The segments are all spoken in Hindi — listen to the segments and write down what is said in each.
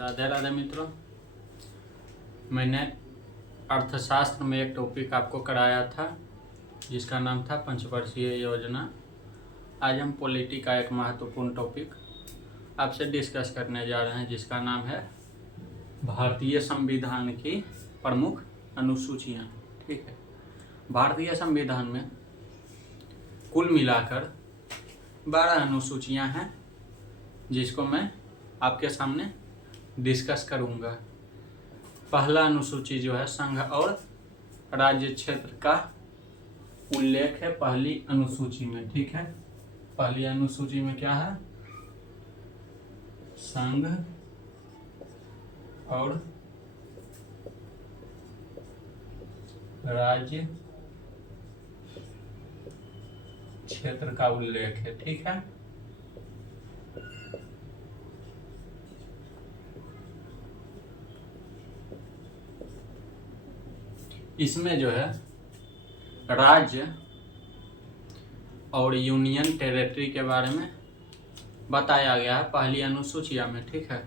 राधे राधे मित्रों। मैंने अर्थशास्त्र में एक टॉपिक आपको कराया था जिसका नाम था पंचवर्षीय योजना। आज हम पॉलिटी का एक महत्वपूर्ण टॉपिक आपसे डिस्कस करने जा रहे हैं जिसका नाम है भारतीय संविधान की प्रमुख अनुसूचियाँ। ठीक है, भारतीय संविधान में कुल मिलाकर 12 अनुसूचियाँ हैं जिसको मैं आपके सामने डिस्कस करूंगा। पहला अनुसूची जो है संघ और राज्य क्षेत्र का उल्लेख है पहली अनुसूची में। ठीक है, पहली अनुसूची में क्या है? संघ और राज्य क्षेत्र का उल्लेख है। ठीक है, इसमें जो है राज्य और यूनियन टेरिटरी के बारे में बताया गया है पहली अनुसूचिया में। ठीक है,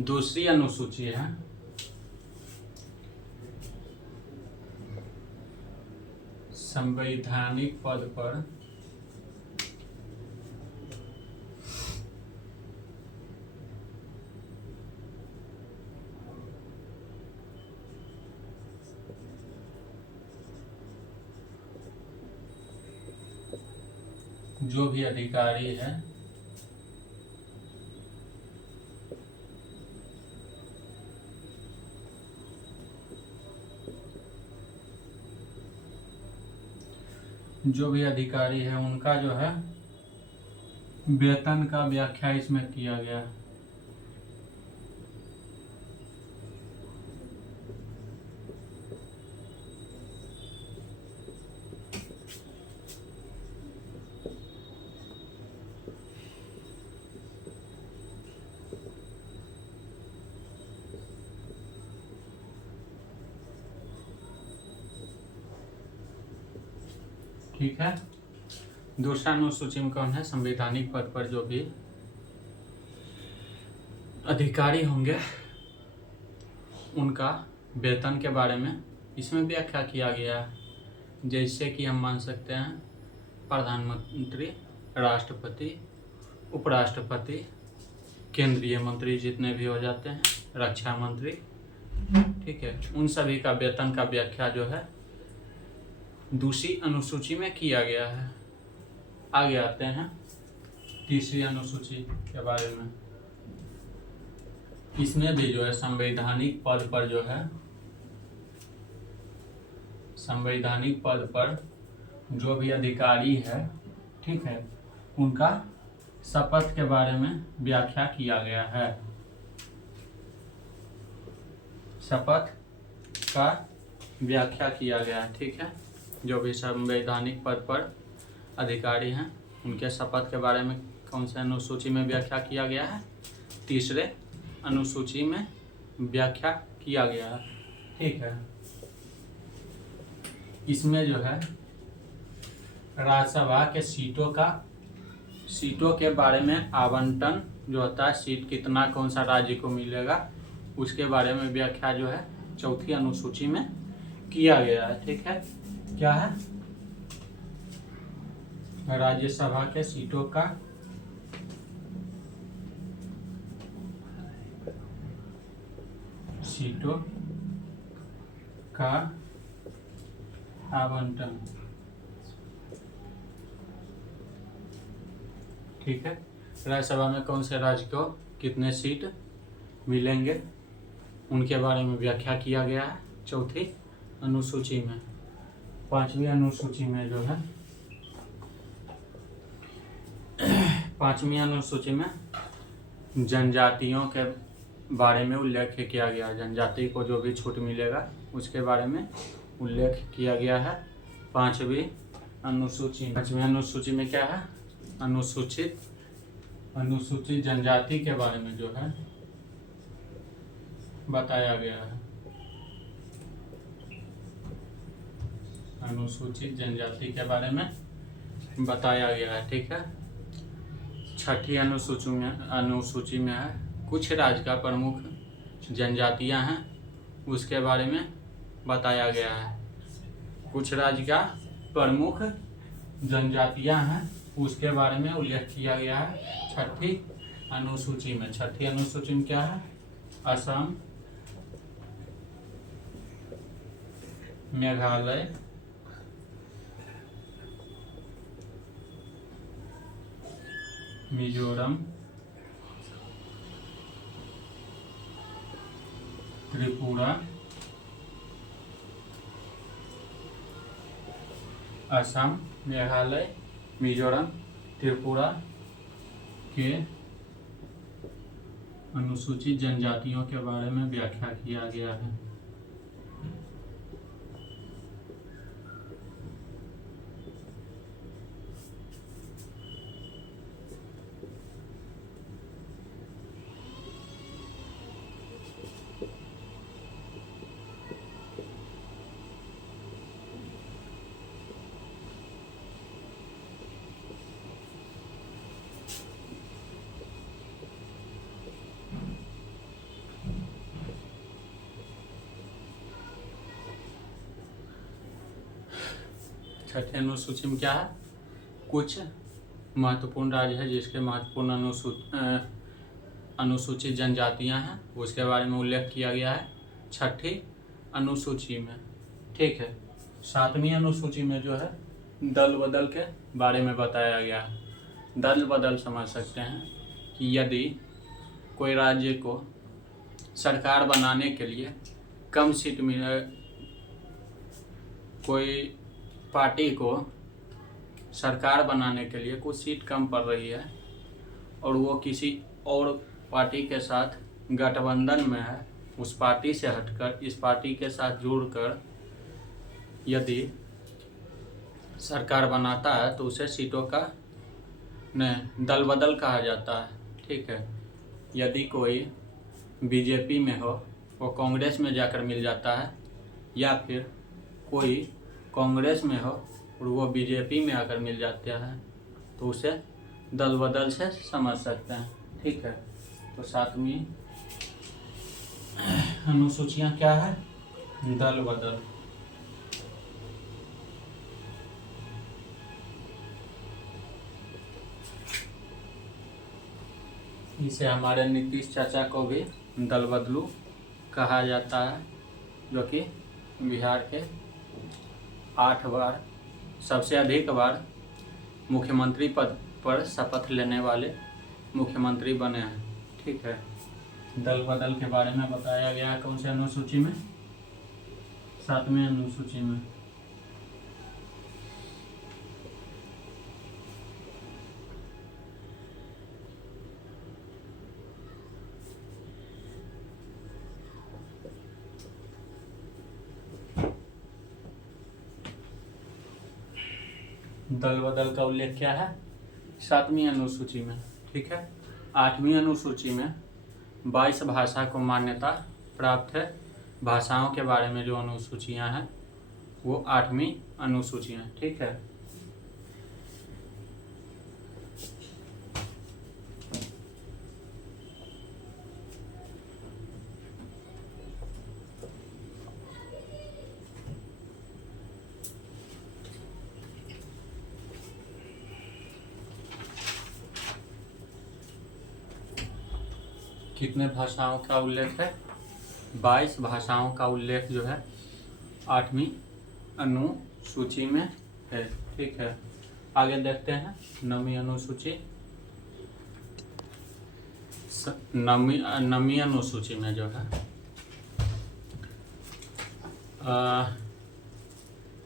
दूसरी अनुसूची है संवैधानिक पद पर जो भी अधिकारी है उनका जो है वेतन का व्याख्या इसमें किया गया है। ठीक है, दूसरा अनुसूची में कौन है? संवैधानिक पद पर जो भी अधिकारी होंगे उनका वेतन के बारे में इसमें व्याख्या किया गया है। जैसे कि हम मान सकते हैं प्रधानमंत्री, राष्ट्रपति, उपराष्ट्रपति, केंद्रीय मंत्री जितने भी हो जाते हैं, रक्षा मंत्री। ठीक है, उन सभी का वेतन का व्याख्या जो है दूसरी अनुसूची में किया गया है। आगे आते हैं तीसरी अनुसूची के बारे में। इसमें भी जो है संवैधानिक पद पर जो है संवैधानिक पद पर जो भी अधिकारी है, ठीक है, उनका शपथ के बारे में व्याख्या किया गया है। शपथ का व्याख्या किया गया है। ठीक है, जो भी संवैधानिक पद पर अधिकारी हैं उनके शपथ के बारे में कौन से अनुसूची में व्याख्या किया गया है? तीसरे अनुसूची में व्याख्या किया गया है। ठीक है, इसमें जो है राज्यसभा के सीटों के बारे में आवंटन जो होता है, सीट कितना कौन सा राज्य को मिलेगा उसके बारे में व्याख्या जो है चौथी अनुसूची में किया गया है। ठीक है, क्या है? राज्यसभा के सीटों का आवंटन। ठीक है, राज्यसभा में कौन से राज्य को कितने सीट मिलेंगे उनके बारे में व्याख्या किया गया है चौथी अनुसूची में। पांचवी अनुसूची में जो है पांचवी अनुसूची में जनजातियों के बारे में उल्लेख किया गया। जनजाति को जो भी छूट मिलेगा उसके बारे में उल्लेख किया गया है पांचवी अनुसूची में क्या है? अनुसूचित जनजाति के बारे में जो है बताया गया है। अनुसूचित जनजाति के बारे में बताया गया है। ठीक है, छठी अनुसूची में है कुछ राज्य का प्रमुख जनजातियां हैं उसके बारे में बताया गया है। कुछ राज्य का प्रमुख जनजातियां हैं उसके बारे में उल्लेख किया गया है छठी अनुसूची में। छठी अनुसूची में क्या है? असम, मेघालय, मिजोरम, त्रिपुरा, असम, मेघालय, मिजोरम, त्रिपुरा के अनुसूचित जनजातियों के बारे में व्याख्या किया गया है। छठे अनुसूची में क्या है? कुछ महत्वपूर्ण राज्य है जिसके महत्वपूर्ण अनुसूचित जनजातियां हैं उसके बारे में उल्लेख किया गया है छठी अनुसूची में। ठीक है। सातवीं अनुसूची में जो है दल बदल के बारे में बताया गया है। दल बदल समझ सकते हैं कि यदि कोई राज्य को सरकार बनाने के लिए कम सीट मिले, कोई पार्टी को सरकार बनाने के लिए कुछ सीट कम पड़ रही है और वो किसी और पार्टी के साथ गठबंधन में है, उस पार्टी से हटकर इस पार्टी के साथ जुड़कर यदि सरकार बनाता है तो उसे सीटों का दल बदल कहा जाता है। ठीक है। यदि कोई बीजेपी में हो वो कांग्रेस में जाकर मिल जाता है, या फिर कोई कांग्रेस में हो और वो बीजेपी में आकर मिल जाता है तो उसे दल बदल से समझ सकते हैं। ठीक है। तो सातवीं अनुसूचियां क्या है? दल बदल। इसे हमारे नीतीश चाचा को भी दल बदलू कहा जाता है, जो कि बिहार के 8 बार सबसे अधिक बार मुख्यमंत्री पद पर शपथ लेने वाले मुख्यमंत्री बने हैं। ठीक है। दल बदल के बारे में बताया गया है कौन से अनुसूची में? सातवीं अनुसूची में। दल बदल का उल्लेख क्या है? सातवीं अनुसूची में। ठीक है। आठवीं अनुसूची में 22 भाषा को मान्यता प्राप्त है। भाषाओं के बारे में जो अनुसूचियां हैं वो आठवीं अनुसूची हैं। ठीक है। कितने भाषाओं का उल्लेख है? 22 भाषाओं का उल्लेख जो है आठवीं अनुसूची में है। ठीक है। आगे देखते हैं नवीं अनुसूची। नवीं अनुसूची में जो है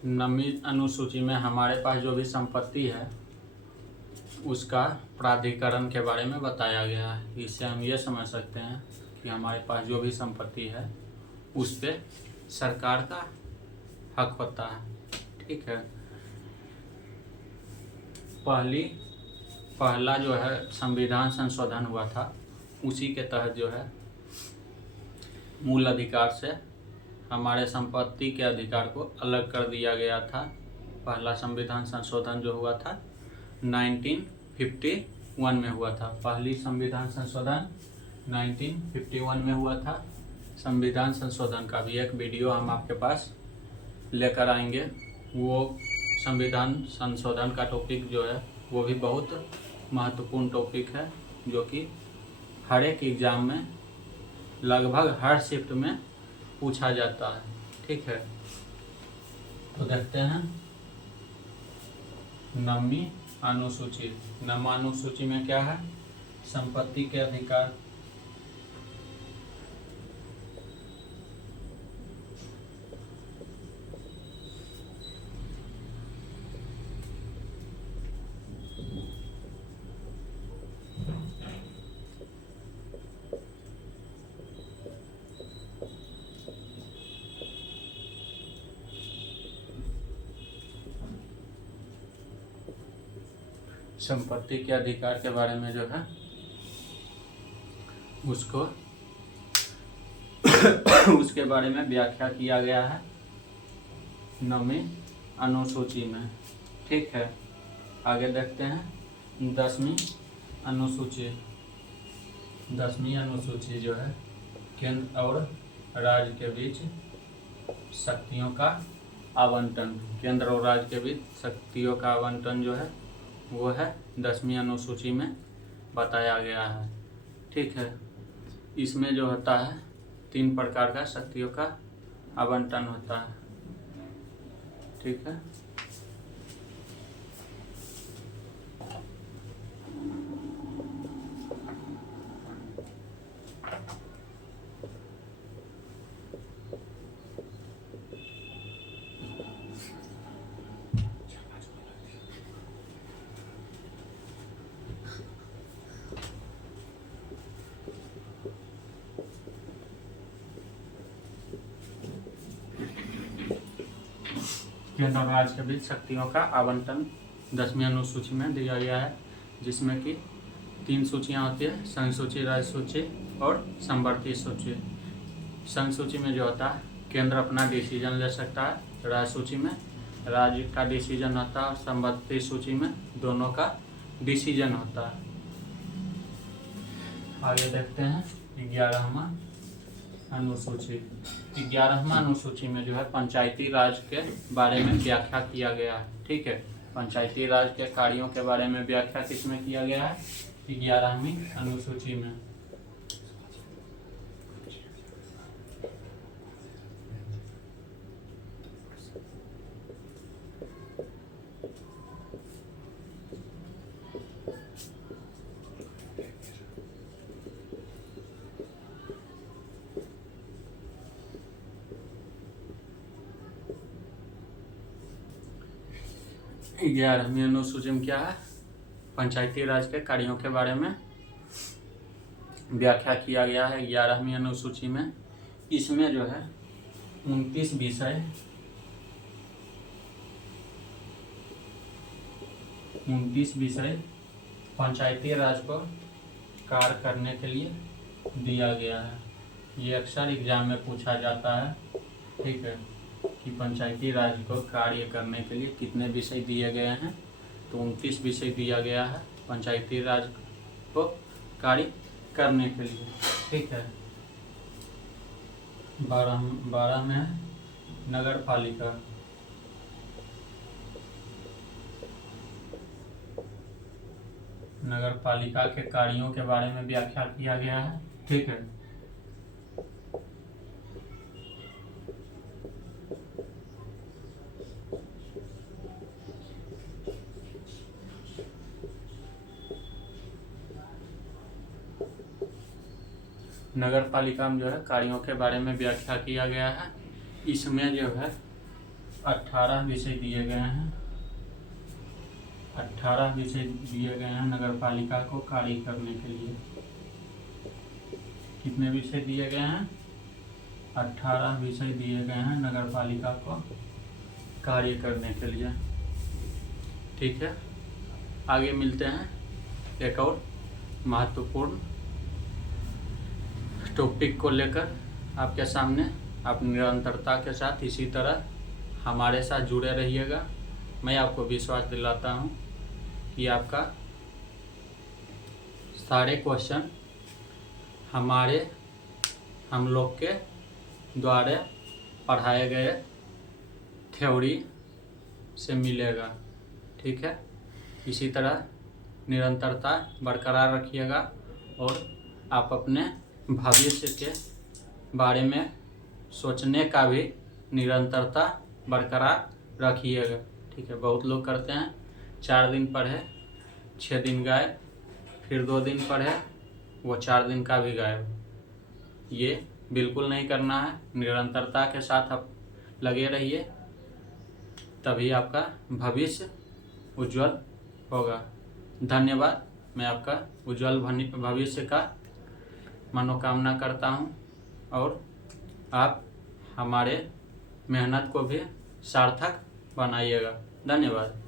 नवीं अनुसूची में हमारे पास जो भी संपत्ति है उसका प्राधिकरण के बारे में बताया गया है। इससे हम ये समझ सकते हैं कि हमारे पास जो भी संपत्ति है उस पे सरकार का हक होता है। ठीक है। पहला जो है संविधान संशोधन हुआ था उसी के तहत जो है मूल अधिकार से हमारे संपत्ति के अधिकार को अलग कर दिया गया था। पहला संविधान संशोधन जो हुआ था 1951 में हुआ था। पहली संविधान संशोधन 1951 में हुआ था। संविधान संशोधन का भी एक वीडियो हम आपके पास लेकर आएंगे। वो संविधान संशोधन का टॉपिक जो है वो भी बहुत महत्वपूर्ण टॉपिक है, जो कि हर एक एग्ज़ाम में लगभग हर शिफ्ट में पूछा जाता है। ठीक है, तो देखते हैं। नववीं अनुसूची। नवम अनुसूची में क्या है? संपत्ति के अधिकार। संपत्ति के अधिकार के बारे में जो है उसको उसके बारे में व्याख्या किया गया है नववीं अनुसूची में। ठीक है, आगे देखते हैं। 10वीं अनुसूची। 10वीं अनुसूची जो है केंद्र और राज्य के बीच शक्तियों का आवंटन। केंद्र और राज्य के बीच शक्तियों का आवंटन जो है वो है 10वीं अनुसूची में बताया गया है। ठीक है, इसमें जो होता है 3 प्रकार का शक्तियों का आवंटन होता है। ठीक है, केंद्र और राज्य के बीच शक्तियों का आवंटन 10वीं अनुसूची में दिया गया है, जिसमें कि 3 सूचियां होती है: संघ सूची, राज्य सूची और समवर्ती सूची। संघ सूची में जो होता है केंद्र अपना डिसीजन ले सकता है, राज्य सूची में राज्य का डिसीजन होता है और समवर्ती सूची में दोनों का डिसीजन होता है। आगे देखते हैं 11वां अनुसूची। 11वां अनुसूची में जो है पंचायती राज के बारे में व्याख्या किया गया है। ठीक है, पंचायती राज के कार्यों के बारे में व्याख्या किसमें किया गया है? 11वीं अनुसूची में। ग्यारहवीं अनुसूची में क्या है? पंचायती राज के कार्यों के बारे में व्याख्या किया गया है 11वीं अनुसूची में। इसमें जो है 29 विषय पंचायती राज को कार्य करने के लिए दिया गया है। ये अक्सर एग्जाम में पूछा जाता है। ठीक है, कि पंचायती राज को कार्य करने के लिए कितने विषय दिए गए हैं? तो 29 विषय दिया गया है पंचायती राज को कार्य करने के लिए। ठीक है, 12 में है नगर पालिका। नगर पालिका के कार्यों के बारे में व्याख्या किया गया है। ठीक है, नगर पालिका में जो है कार्यों के बारे में व्याख्या किया गया है। इसमें जो है 18 विषय दिए गए हैं। 18 विषय दिए गए हैं नगर पालिका को कार्य करने के लिए। कितने विषय दिए गए हैं? 18 विषय दिए गए हैं नगर पालिका को कार्य करने के लिए। ठीक है, आगे मिलते हैं एक और महत्वपूर्ण टॉपिक को लेकर आपके सामने। आप निरंतरता के साथ इसी तरह हमारे साथ जुड़े रहिएगा। मैं आपको विश्वास दिलाता हूँ कि आपका सारे क्वेश्चन हम लोग के द्वारा पढ़ाए गए थ्योरी से मिलेगा। ठीक है, इसी तरह निरंतरता बरकरार रखिएगा और आप अपने भविष्य के बारे में सोचने का भी निरंतरता बरकरार रखिएगा। ठीक है, बहुत लोग करते हैं 4 दिन पढ़े 6 दिन गायब, फिर 2 दिन पढ़े वो 4 दिन का भी गायब। ये बिल्कुल नहीं करना है। निरंतरता के साथ आप लगे रहिए, तभी आपका भविष्य उज्जवल होगा। धन्यवाद। मैं आपका उज्जवल भविष्य का मनोकामना करता हूँ और आप हमारे मेहनत को भी सार्थक बनाइएगा। धन्यवाद।